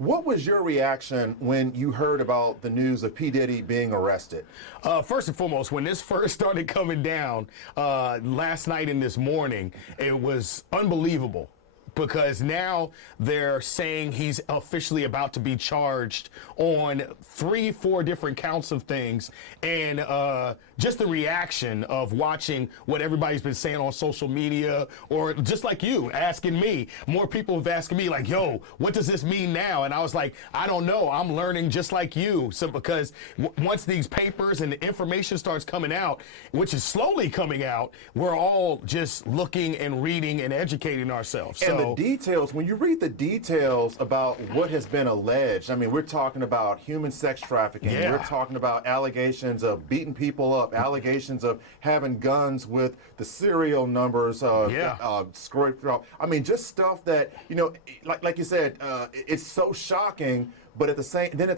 What was your reaction when you heard about the news of P. Diddy being arrested? First and foremost, when this first started coming down last night and this morning, it was unbelievable. Because now they're saying he's officially about to be charged on 3-4 different counts of things. And just the reaction of watching what everybody's been saying on social media, or just like you asking me, more people have asked me like, yo, what does this mean now? And I was like, I don't know. I'm learning just like you. So because once these papers and the information starts coming out, which is slowly coming out, we're all just looking and reading and educating ourselves. And the details, when you read the details about what has been alleged, I mean, we're talking about human sex trafficking. Yeah. We're talking about allegations of beating people up, allegations of having guns with the serial numbers, scraped off. I mean, just stuff that, you know, like you said, it's so shocking. But at the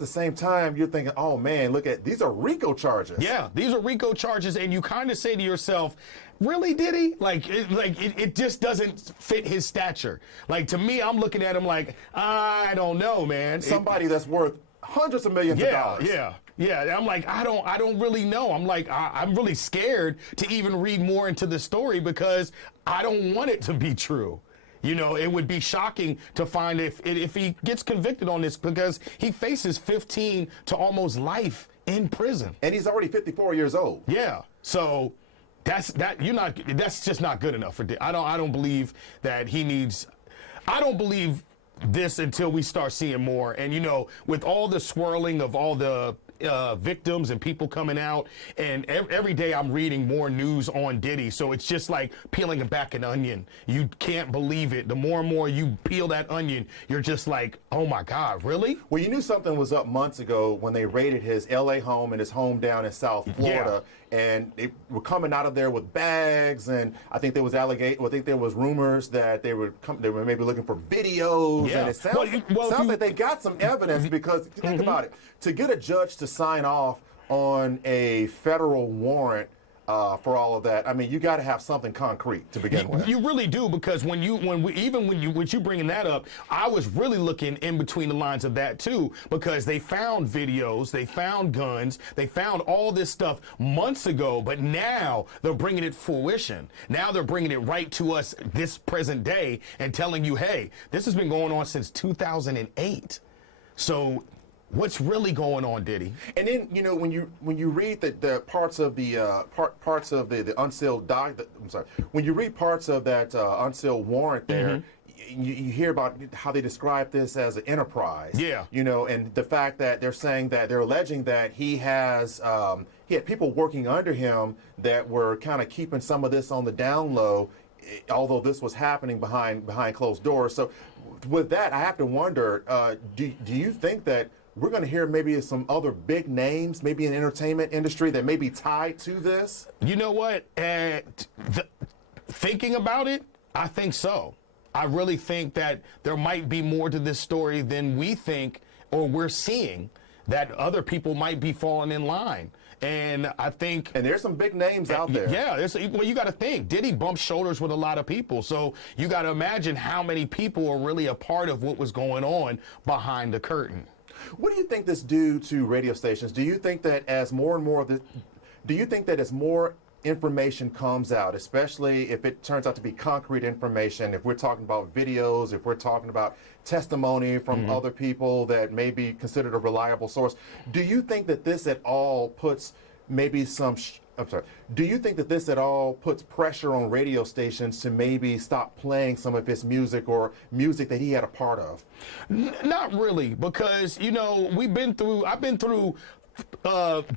same time, you're thinking, oh man, look at these are RICO charges. Yeah, these are RICO charges, and you kind of say to yourself, really, Diddy? It just doesn't fit his stature. Like, to me, I'm looking at him like, I don't know, man. Somebody that's worth hundreds of millions of dollars. Yeah. I'm like, I don't really know. I'm like, I'm really scared to even read more into the story because I don't want it to be true. You know, it would be shocking to find if he gets convicted on this, because he faces 15 to almost life in prison. And he's already 54 years old. Yeah. So that's just not good enough for I don't believe that he needs. I don't believe this until we start seeing more. And, you know, with all the swirling of all the victims and people coming out, and every day I'm reading more news on Diddy, so it's just like peeling back an onion. You can't believe it. The more and more you peel that onion, you're just like, oh my God, really? Well, you knew something was up months ago when they raided his LA home and his home down in South Florida. Yeah. And they were coming out of there with bags, and I think there was rumors that they were maybe looking for videos. Yeah. And it sounds like they got some evidence, because think about it, to get a judge to sign off on a federal warrant for all of that, I mean, you got to have something concrete to begin with. You really do, because when you bringing that up, I was really looking in between the lines of that too, because they found videos, they found guns, they found all this stuff months ago, but now they're bringing it fruition. Now they're bringing it right to us this present day and telling you, hey, this has been going on since 2008. So what's really going on, Diddy? And then, you know, when you read the parts of the unsealed when you read parts of that unsealed warrant there, you hear about how they describe this as an enterprise. Yeah. You know, and the fact that they're alleging that he had people working under him that were kind of keeping some of this on the down low, although this was happening behind closed doors. So with that, I have to wonder, do you think that we're going to hear maybe some other big names, maybe in the entertainment industry, that may be tied to this? You know what? Thinking about it, I think so. I really think that there might be more to this story than we think or we're seeing, that other people might be falling in line. And I think... And there's some big names out there. Yeah. Well, you got to think. Diddy bumped shoulders with a lot of people. So you got to imagine how many people are really a part of what was going on behind the curtain. What do you think this do to radio stations? Do you think that as more and more of as more information comes out, especially if it turns out to be concrete information, if we're talking about videos, if we're talking about testimony from other people that may be considered a reliable source, do you think that this at all puts maybe do you think that this at all puts pressure on radio stations to maybe stop playing some of his music or music that he had a part of? Not really, because, you know, I've been through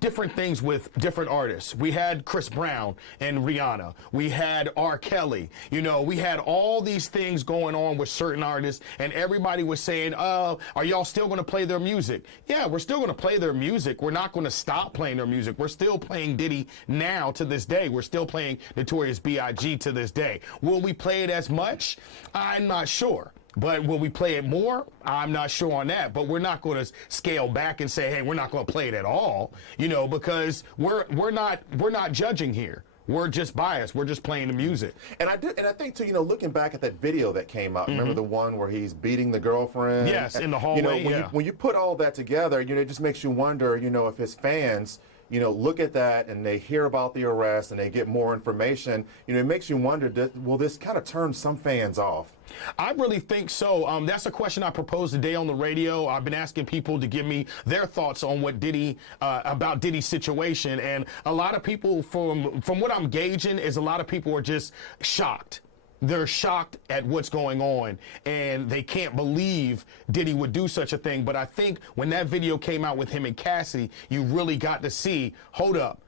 different things with different artists. We had Chris Brown and Rihanna. We had R. Kelly. You know, we had all these things going on with certain artists, and everybody was saying, are y'all still going to play their music? Yeah, we're still going to play their music. We're not going to stop playing their music. We're still playing Diddy now to this day. We're still playing Notorious B.I.G. to this day. Will we play it as much? I'm not sure. But will we play it more? I'm not sure on that. But we're not going to scale back and say, hey, we're not going to play it at all, you know, because we're not judging here. We're just biased. We're just playing the music. And I think too, looking back at that video that came out, remember the one where he's beating the girlfriend? Yes, in the hallway. When you put all that together, it just makes you wonder, if his fans, look at that and they hear about the arrest and they get more information, it makes you wonder, will this kind of turn some fans off? I really think so. That's a question I proposed today on the radio. I've been asking people to give me their thoughts on what about Diddy's situation, and a lot of people, from what I'm gauging, is a lot of people are just shocked. They're shocked at what's going on, and they can't believe Diddy would do such a thing. But I think when that video came out with him and Cassie, you really got to see, hold up,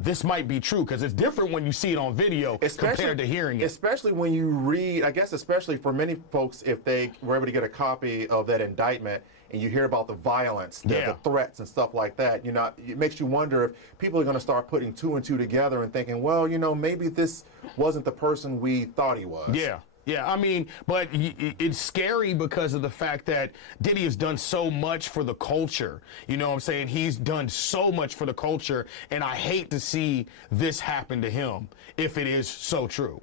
this might be true, because it's different when you see it on video compared to hearing it. Especially when you read, I guess especially for many folks, if they were able to get a copy of that indictment and you hear about the violence, the threats and stuff like that, it makes you wonder if people are going to start putting two and two together and thinking, well, maybe this wasn't the person we thought he was. Yeah. Yeah, I mean, but it's scary because of the fact that Diddy has done so much for the culture. You know what I'm saying? He's done so much for the culture, and I hate to see this happen to him if it is so true.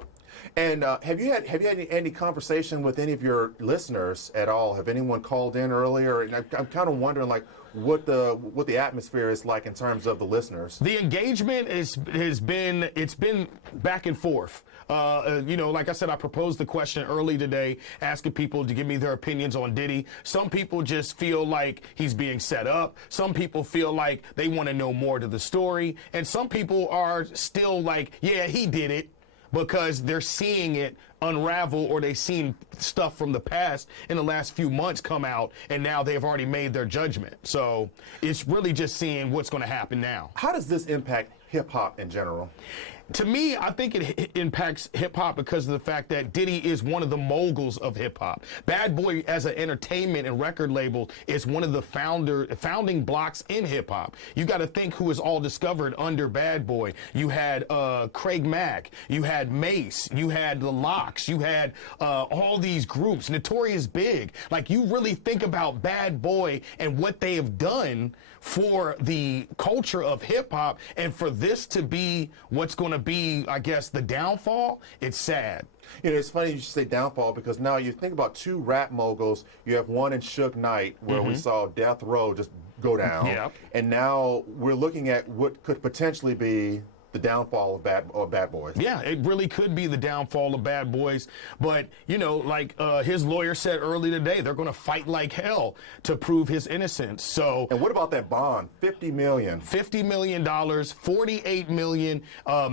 And have you had any conversation with any of your listeners at all? Have anyone called in earlier? And I'm kind of wondering, like, what the atmosphere is like in terms of the listeners. The engagement has been back and forth. Like I said, I proposed the question early today, asking people to give me their opinions on Diddy. Some people just feel like he's being set up. Some people feel like they want to know more to the story. And some people are still like, yeah, he did it, because they're seeing it unravel, or they've seen stuff from the past in the last few months come out, and now they've already made their judgment. So it's really just seeing what's going to happen now. How does this impact hip-hop in general? To me, I think it impacts hip-hop because of the fact that Diddy is one of the moguls of hip-hop. Bad Boy, as an entertainment and record label, is one of the founding blocks in hip-hop. You got to think who was all discovered under Bad Boy. You had Craig Mack, you had Mace, you had The Lox, you had all these groups, Notorious Big. Like, you really think about Bad Boy and what they have done for the culture of hip-hop, and for this to be what's going to be, I guess, the downfall, it's sad. It's funny you should say downfall, because now you think about two rap moguls. You have one in Suge Knight, where we saw Death Row just go down, and now we're looking at what could potentially be the downfall of Bad Boys. Yeah, it really could be the downfall of Bad Boys. But, like his lawyer said early today, they're going to fight like hell to prove his innocence. So. And what about that bond? $50 million. $50 million, $48 million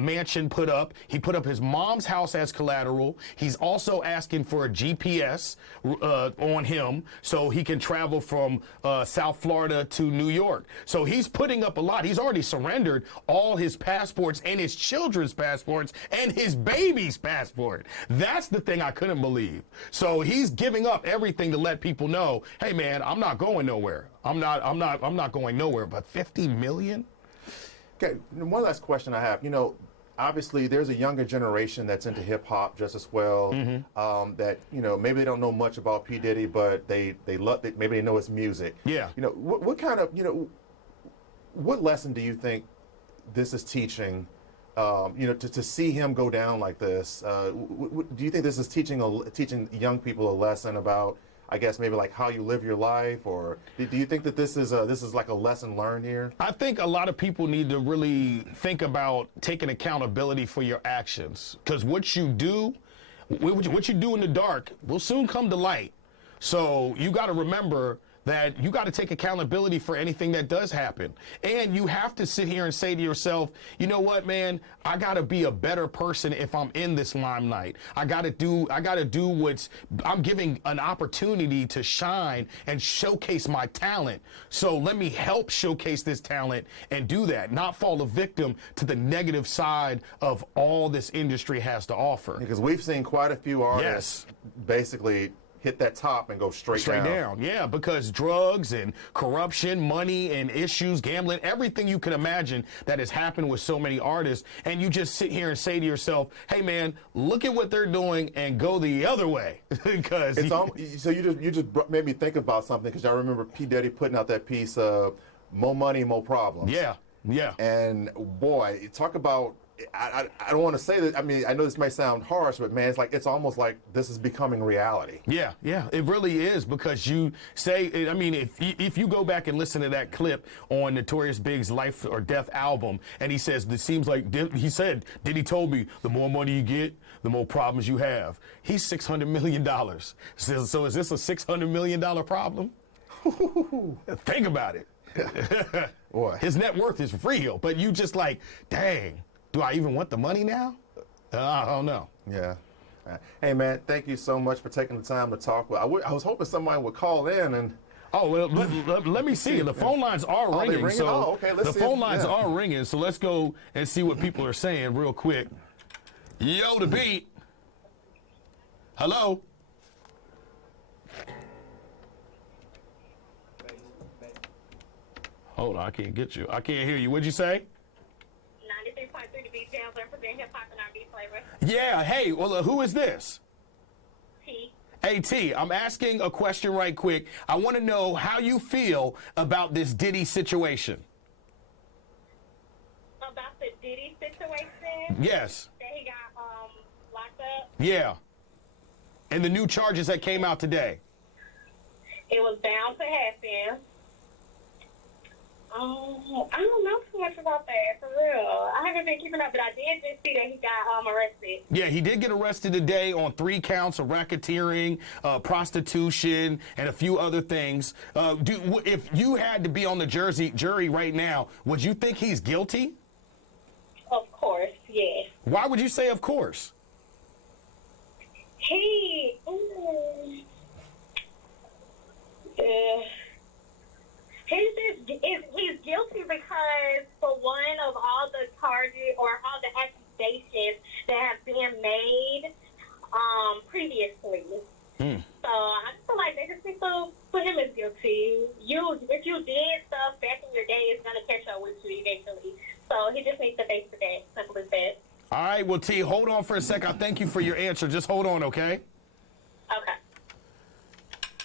mansion put up. He put up his mom's house as collateral. He's also asking for a GPS on him so he can travel from South Florida to New York. So he's putting up a lot. He's already surrendered all his passports and his children's passports and his baby's passport. That's the thing I couldn't believe. So he's giving up everything to let people know, hey man, I'm not going nowhere. I'm not going nowhere. But 50 million? Okay, one last question I have. Obviously there's a younger generation that's into hip hop just as well. That maybe they don't know much about P. Diddy, but they love it. Maybe they know his music. Yeah. What kind of what lesson do you think this is teaching, to see him go down like this? Do you think this is teaching young people a lesson about, I guess, maybe like how you live your life, or do you think that this is like a lesson learned here? I think a lot of people need to really think about taking accountability for your actions, because what you do in the dark will soon come to light. So you got to remember that you got to take accountability for anything that does happen. And you have to sit here and say to yourself, you know what, man, I got to be a better person if I'm in this limelight. I got to do I'm giving an opportunity to shine and showcase my talent. So let me help showcase this talent and do that, not fall a victim to the negative side of all this industry has to offer. Because we've seen quite a few artists basically hit that top and go straight down. Yeah, because drugs and corruption, money and issues, gambling, everything you can imagine that has happened with so many artists, and you just sit here and say to yourself, hey man, look at what they're doing and go the other way. Because so you just made me think about something, because I remember P. Diddy putting out that piece of More Money, More Problems. Yeah. And boy, talk about I don't want to say that. I mean, I know this may sound harsh, but man, it's almost like this is becoming reality. Yeah, it really is, because you say, I mean, if you go back and listen to that clip on Notorious Big's Life or Death album, and he says, it seems like, he said, Diddy told me, the more money you get, the more problems you have. He's $600 million. So is this a $600 million problem? Think about it. Boy. His net worth is real, but you just like, dang, do I even want the money now? I don't know. Yeah. Hey, man, thank you so much for taking the time to talk. I was hoping somebody would call in and. Oh, well, let me see. The phone lines are ringing. Ringing? So oh, okay. Let's the see phone lines are ringing. So let's go and see what people are saying real quick. Yo, the beat. Hello. Hold on, I can't get you. I can't hear you. What'd you say? 93.3 to be sales represent hip hop and R&B flavor. Yeah. Hey, well, who is this? T. Hey, T, I'm asking a question right quick. I want to know how you feel about this Diddy situation. About the Diddy situation? Yes. That he got locked up? Yeah. And the new charges that came out today. It was bound to happen. I don't know too much about that, for real. I haven't been keeping up, but I did just see that he got arrested. Yeah, he did get arrested today on 3 counts of racketeering, prostitution, and a few other things. If you had to be on the jury right now, would you think he's guilty? Of course, yes. Why would you say of course? He's guilty because, for one, of all the charges or all the accusations that have been made previously. So I feel like they just need to put him as guilty. If you did stuff back in your day, it's gonna catch up with you eventually. So he just needs to face the day. Simple as that. All right, well, T, hold on for a sec. I thank you for your answer. Just hold on, okay? Okay.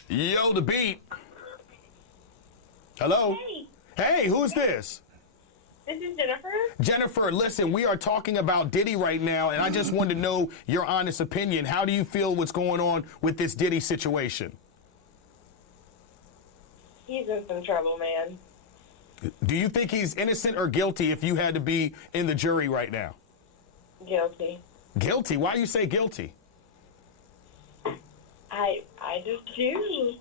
Yo, the beat. Hello? Hey, Hey, who's this? this is Jennifer. Jennifer, listen, we are talking about Diddy right now, and I just wanted to know your honest opinion. How do you feel what's going on with this Diddy situation? He's in some trouble, man. Do you think he's innocent or guilty if you had to be in the jury right now? Guilty. Guilty? Why do you say guilty? I just choose.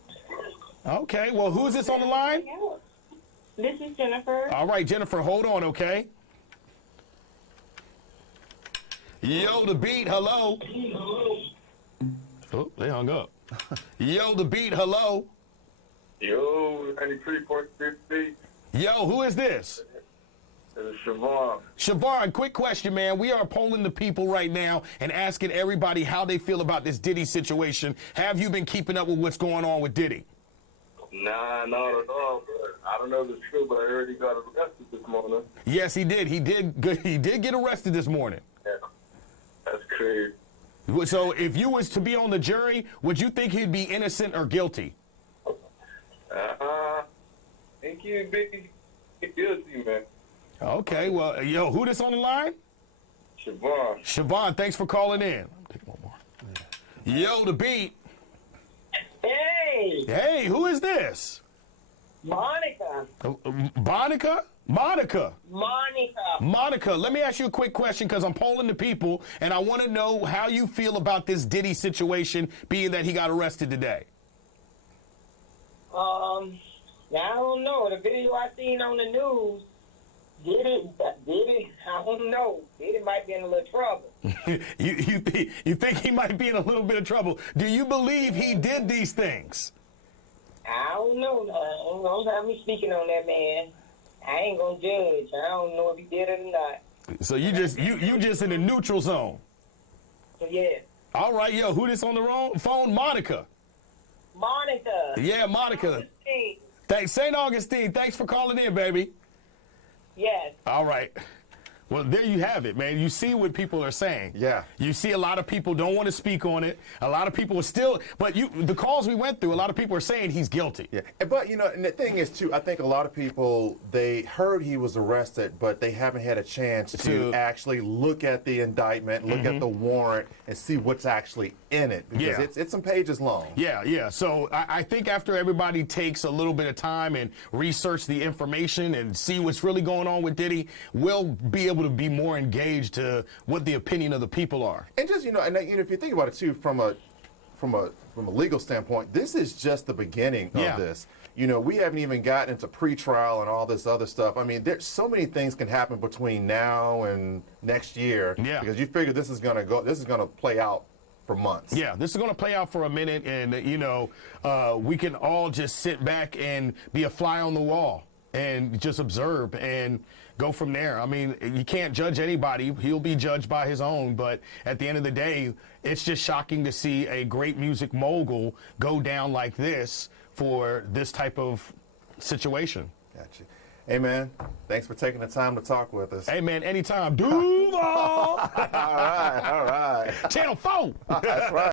Okay, well, who's this on the line? This is Jennifer. All right, Jennifer, hold on, okay? Yo, the beat, hello. Oh, they hung up. Yo, the beat, hello. Yo, 93.50. Yo, who is this? This is Siobhan. Siobhan, quick question, man. We are polling the people right now and asking everybody how they feel about this Diddy situation. Have you been keeping up with what's going on with Diddy? Nah, not at all, but I don't know if it's true, but I heard he got arrested this morning. Yes, he did. He did get arrested this morning. Yeah, that's crazy. So if you was to be on the jury, would you think he'd be innocent or guilty? Think he'd be guilty, man. Okay, well, yo, who this on the line? Siobhan. Siobhan, thanks for calling in. Take one more. Yo, the beat. Hey, Hey, who is this? Monica. Monica? Monica. Monica. Monica, let me ask you a quick question because I'm polling the people and I want to know how you feel about this Diddy situation being that he got arrested today. I don't know. The video I seen on the news, Diddy, I don't know. Diddy might be in a little trouble. You think he might be in a little bit of trouble? Do you believe he did these things? I don't know. Don't have me speaking on that, man. I ain't gonna judge. I don't know if he did it or not. So you just in the neutral zone. So yeah, All right, yo, who this on the phone? Monica. Monica. Yeah, Monica. Thanks, St. Augustine. Thanks for calling in, baby. Yes. All right. Well, there you have it, man. You see what people are saying. Yeah. You see a lot of people don't want to speak on it. A lot of people are still, but the calls we went through, a lot of people are saying he's guilty. Yeah, but and the thing is too, I think a lot of people, they heard he was arrested, but they haven't had a chance to actually look at the indictment, look at the warrant, and see what's actually in it, because it's some pages long. Yeah. So I think after everybody takes a little bit of time and research the information and see what's really going on with Diddy, we'll be able to be more engaged to what the opinion of the people are. And just and if you think about it too, from a legal standpoint, this is just the beginning of this. We haven't even gotten into pretrial and all this other stuff. I mean, there's so many things can happen between now and next year. Yeah. Because you figure this is gonna play out for months. Yeah, this is going to play out for a minute, and we can all just sit back and be a fly on the wall and just observe and go from there. I mean, you can't judge anybody. He'll be judged by his own, but at the end of the day, it's just shocking to see a great music mogul go down like this for this type of situation. Gotcha. Hey, man, thanks for taking the time to talk with us. Hey, man, anytime. Duval! All right. Channel 4! That's right.